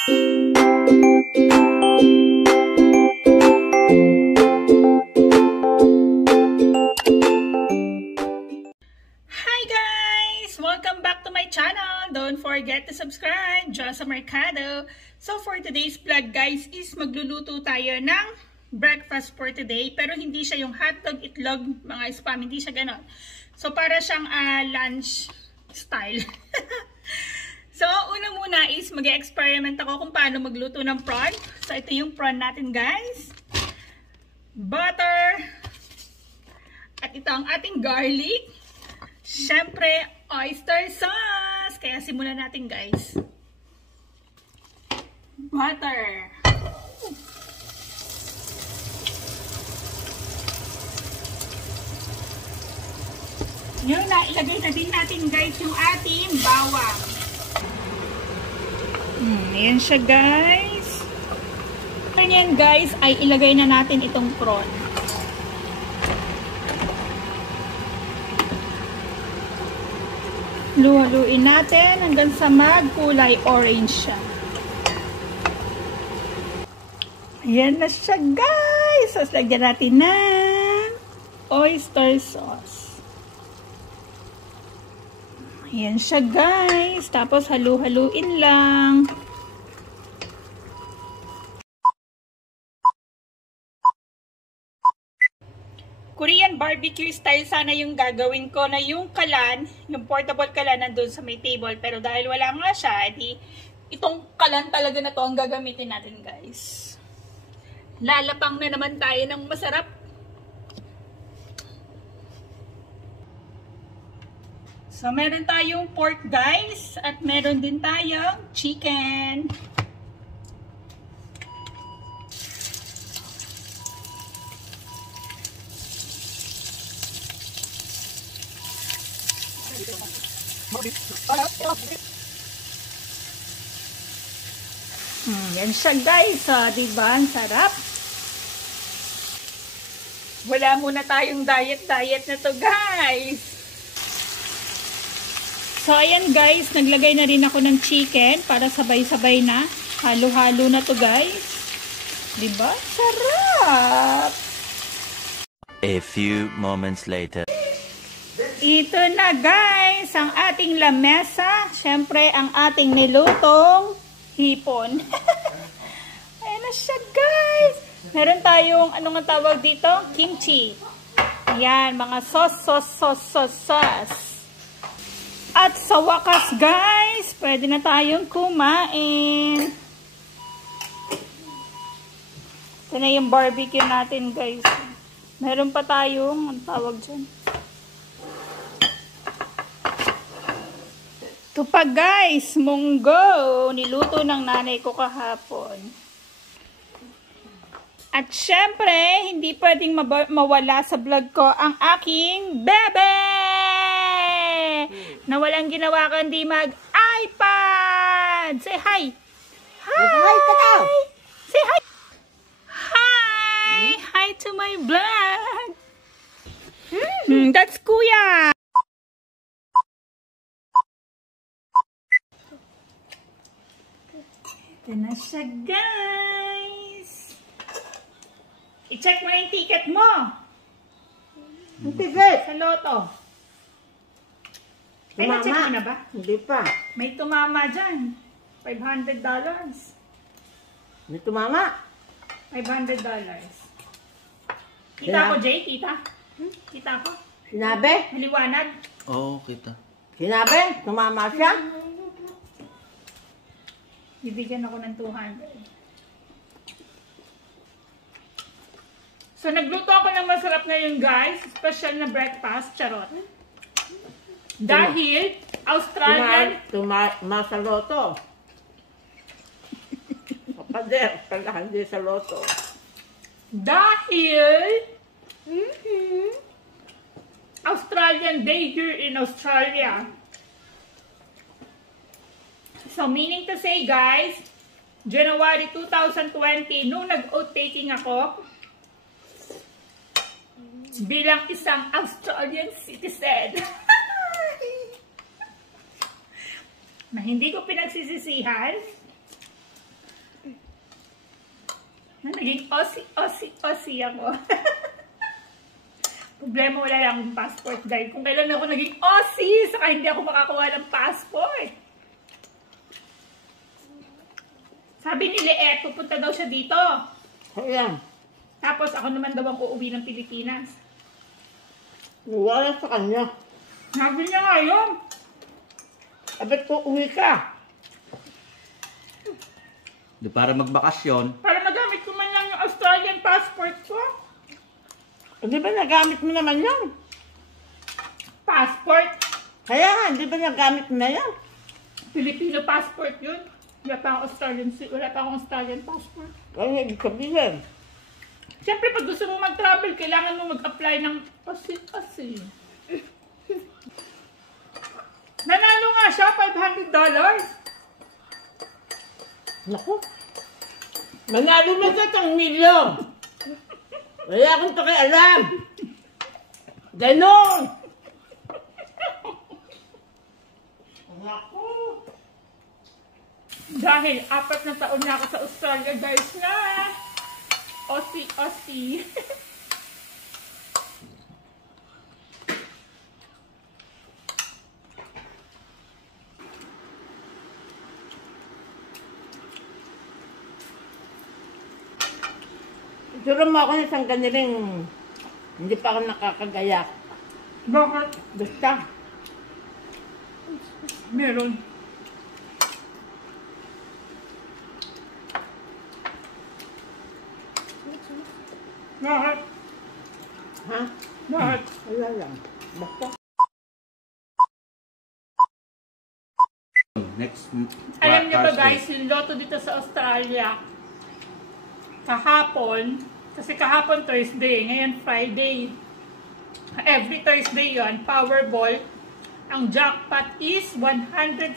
Welcome back to my channel. Don't forget to subscribe. Josa Mercado. So for today's vlog guys is magluluto tayo ng breakfast for today. Pero hindi siya yung hotdog, itlog, mga spam. Hindi siya ganon. So para siyang lunch style. So una muna is mag-experiment ako kung paano magluto ng prawn. So ito yung prawn natin guys. Butter. At ito ang ating garlic. Siyempre, oyster sauce. Kaya simulan natin guys. Butter. Yun na, ilagay na din natin guys yung ating bawang. Ayan siya guys. Ganyan guys, ay ilagay na natin itong prawn. Luhaluin natin hanggang sa magkulay orange siya. Ayan na siya guys. So, lagyan natin ng oyster sauce. Ayan siya guys. Tapos halu-haluin lang. Korean barbecue style sana yung gagawin ko na yung kalan, yung portable kalan nandun sa may table. Pero dahil wala nga siya, edi itong kalan talaga na to ang gagamitin natin guys. Lalapang na naman tayo ng masarap. So meron tayong pork guys at meron din tayong chicken. Yan siya guys, diba? Ang sarap. Wala muna tayong diet na to guys. So ayan guys, naglagay na rin ako ng chicken para sabay-sabay na. Halo-halo na to guys. Diba? Sarap! A few moments later. Ito na guys, ang ating lamesa. Siyempre, ang ating nilutong hipon. Ayan na siya guys. Meron tayong, ano nga tawag dito? Kimchi. Ayan, mga sauce. At sa wakas guys, pwede na tayong kumain. Ito na yung barbecue natin guys. Meron pa tayong, ano tawag dyan? Ito pa guys, munggo. Niluto ng nanay ko kahapon. At syempre, hindi pwedeng mawala sa vlog ko ang aking bebe! Na walang ginawa kundi mag-iPad! Say hi! Hi! Say hi! Hi! Hi to my vlog! That's Kuya! Ito na siya, guys. I-check mo na yung ticket mo. Yung ticket? Sa loto. Ay, na-check mo na ba? Hindi pa. May tumama dyan. $500. May tumama? $500. Kita ko, Jay? Kita? Kita ko? Sinabi? Maliwanag? Oo, kita. Sinabi? Tumama siya? Bibigyan ako ng 200. So, nagluto ako ng masarap ngayon, guys. Special na breakfast. Charot. Dahil, Australian... Tumama sa loto. Kapader, pala hindi sa loto. Dahil... Australian Day here in Australia. So, meaning to say, guys, January 2020, nung nag-oath taking ako, bilang isang Australian citizen, na hindi ko pinagsisisihan, Na naging Aussie ako. Problema, wala lang akong passport, guys. Kung kailan ako naging Aussie, saka hindi ako makakuha ng passport. Sabi ni Leet, pupunta daw siya dito. Ayan. Tapos ako naman daw ang uuwi ng Pilipinas. Wala sa kanya. Sabi niya nga yun. Abit ko, uwi ka. Di para magbakasyon. Para magamit ko man lang yung Australian passport ko. Di ba nagamit mo naman yan? Passport? Kaya nga, di ba nagamit mo na yan? Filipino passport yun. Wala pa akong Australian passport. Kaya ibig sabihin. Siyempre, pag gusto mo mag-travel, kailangan mo mag-apply ng Aussie. Nanalo nga siya, $500. Naku. Manalo na siya ng milyon. Wala akong pakialam. Ganon. Naku. Dahil 4 na taon na ako sa Australia, guys, na Aussie. Suro mo ako ng isang ganiling hindi pa ako nakakagaya. Bakit? Basta. Meron. Bakit? Ha? Bakit? Wala lang. Basta. Next Alam niyo ba Thursday. guys, yung loto dito sa Australia, kahapon, kasi kahapon Thursday, ngayon Friday. Every Thursday yon, Powerball, ang jackpot is 150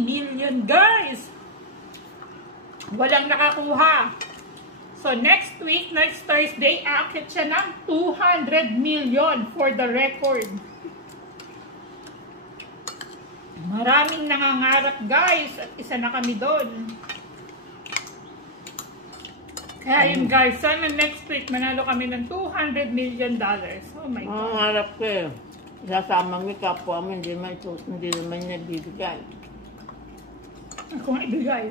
million, guys! Walang nakakuha. So next week, next Thursday, aakit siya ng 200 million for the record. Maraming nangangarap, guys, at isa na kami doon. Kaya yun, guys, sana next week manalo kami ng $200 million. Oh my God. Ang harap ko eh. Sasama mo yung kapwa mo, hindi naman niya bibigay. Ako nga ibigay.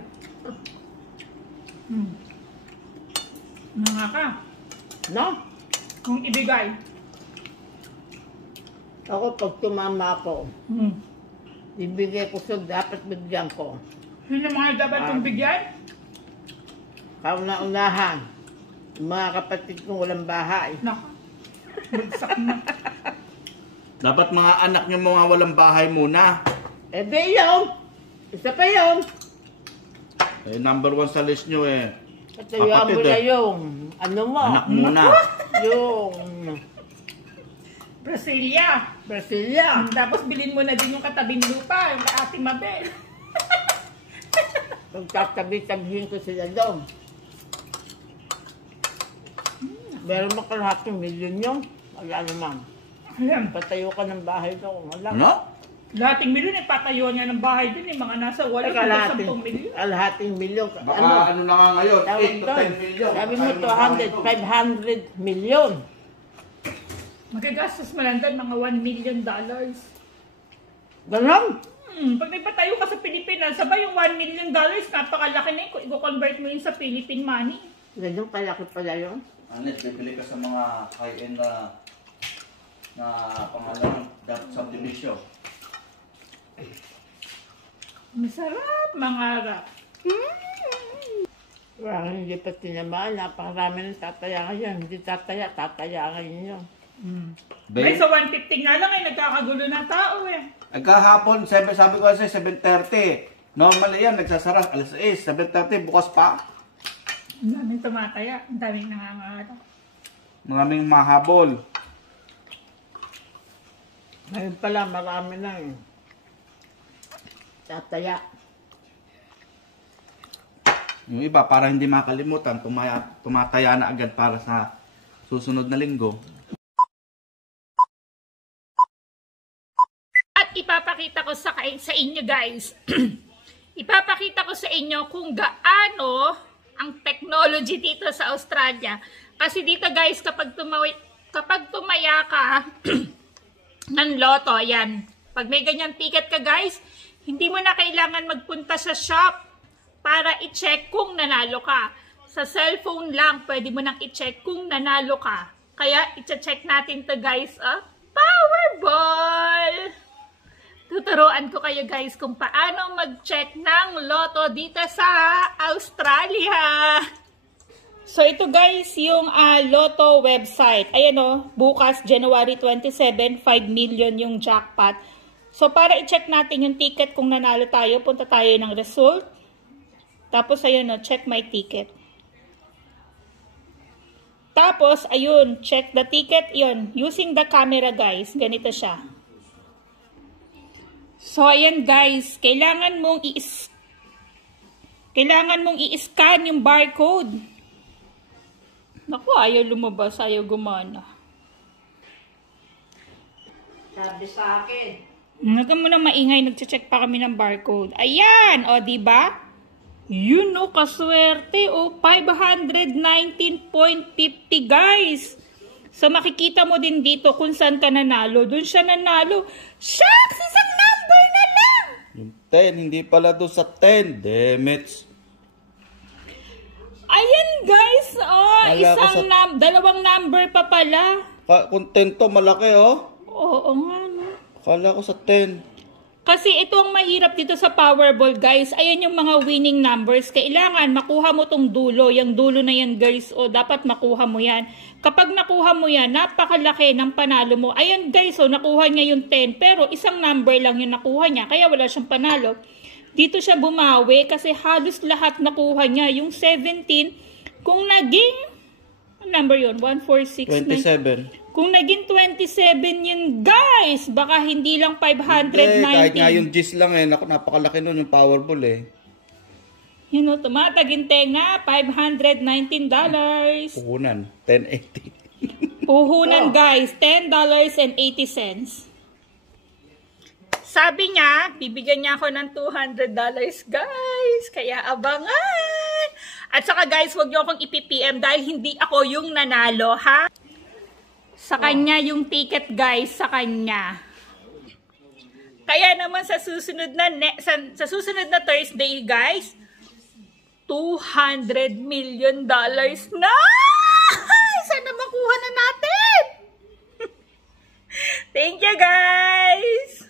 Mga ka. No? Kung ibigay. Ako, pag tumama ako, ibigay ko siya, dapat bigyan ko. Yun ang mga dapat kong bigyan. Kauna-unahan, mga kapatid kong walang bahay. Naka. Bagsak na. Dapat mga anak niyo mga walang bahay muna. Eh, di yun. Isa pa yun. Eh, number 1 sa list niyo eh. Katuya mo na yung, ano mo, Anak muna. yung Brasilia. Brasilia. Tapos bilhin mo na din yung katabing lupa, yung kay Ate Mabel. Pagkatabi-tabihin ko sila doon. Meron mo kalahating milyon yun. Wala naman. Ayan. Patayo ka ng bahay doon. Wala. Ano? Lahating milyon, ipatayo niya ng bahay din, mga nasa 8 hanggang 10 milyon. Kalahating milyon. Baka ano na nga ngayon, Tawag 8 to doon. 10 million. Sabi mo 200, 500 milyon. Magagastos mo lang doon, mga $1 million. Ganon? Pag nagpatayo ka sa Pilipinas, sabay yung $1 million, napakalaki na yun kung i-convert mo yun sa Philippine money. Ganon kalaki pala yun. Anet, bibili ka sa mga high-end na pangalan ng subdivision. Masarap, mangarap. Wala hindi pa tinamaan. Napakarami ng tataya ngayon. Hindi tataya ngayon yun. Ay, sa 150 nga lang ay nagkakagulo ng tao eh. Ay kahapon, sabi ko kasi 7:30. Normal yan, nagsasara alas 6, 7:30, bukas pa. Ang daming tumataya, ang daming nangangarap. Maraming mahabol. Ngayon pala marami na eh. Tataya. Yung iba, para hindi makalimutan, tumataya na agad para sa susunod na linggo. At ipapakita ko sa inyo guys, ipapakita ko sa inyo kung gaano ang technology dito sa Australia. Kasi dito guys, kapag tumaya ka ng loto, ayan. Pag may ganyang ticket ka guys, hindi mo na kailangan magpunta sa shop para i-check kung nanalo ka. Sa cellphone lang, pwede mo nang i-check kung nanalo ka. Kaya, i-check natin to guys, Powerball! Tuturuan ko kayo guys kung paano mag-check ng loto dito sa Australia. So, ito guys, yung Lotto website. Ayan bukas, January 27, 5 million yung jackpot. So, para i-check natin yung ticket kung nanalo tayo, punta tayo ng result. Tapos, ayun check my ticket. Tapos, ayun, check the ticket, yun, using the camera guys. Ganito siya. So, ayan guys, kailangan mong i-scan yung barcode. Naku, ayaw lumabas, ayaw gumana. Sabi sa akin. Huwag mo na maingay, nagche-check pa kami ng barcode. Ayan, diba? Yun kaswerte, 519.50 guys. So, makikita mo din dito kung saan ka nanalo. Doon siya nanalo. Shucks! Isang number na lang! Yung 10, hindi pala doon sa 10. Demets. Ayan guys, dalawang number pa pala. Kontento, malaki Oo nga, no? Kala ko sa 10. Kasi ito ang mahirap dito sa Powerball guys. Ayan yung mga winning numbers. Kailangan makuha mo tong dulo. Yung dulo na yan guys. Dapat makuha mo yan. Kapag nakuha mo yan, napakalaki ng panalo mo. Ayan guys, nakuha niya yung 10. Pero isang number lang yung nakuha niya. Kaya wala siyang panalo. Dito siya bumawi kasi halos lahat nakuha niya. Yung 17, kung naging, number yun? 1, 4, 6, 9. 27. Kung naging 27 yun, guys, baka hindi lang 519. Kahit nga yung G's lang napakalaki nun yung Powerball tumatagin tenga, $519. Puhunan, 10.80. Puhunan guys, $10.80. Sabi niya, bibigyan niya ako ng $200 guys. Kaya abangan. At saka guys, huwag niyo akong ipipm dahil hindi ako yung nanalo, ha? Sa kanya yung ticket guys, sa kanya. Kaya naman sa susunod na Thursday guys, $200 million na! Sana makuha na natin! Thank you guys!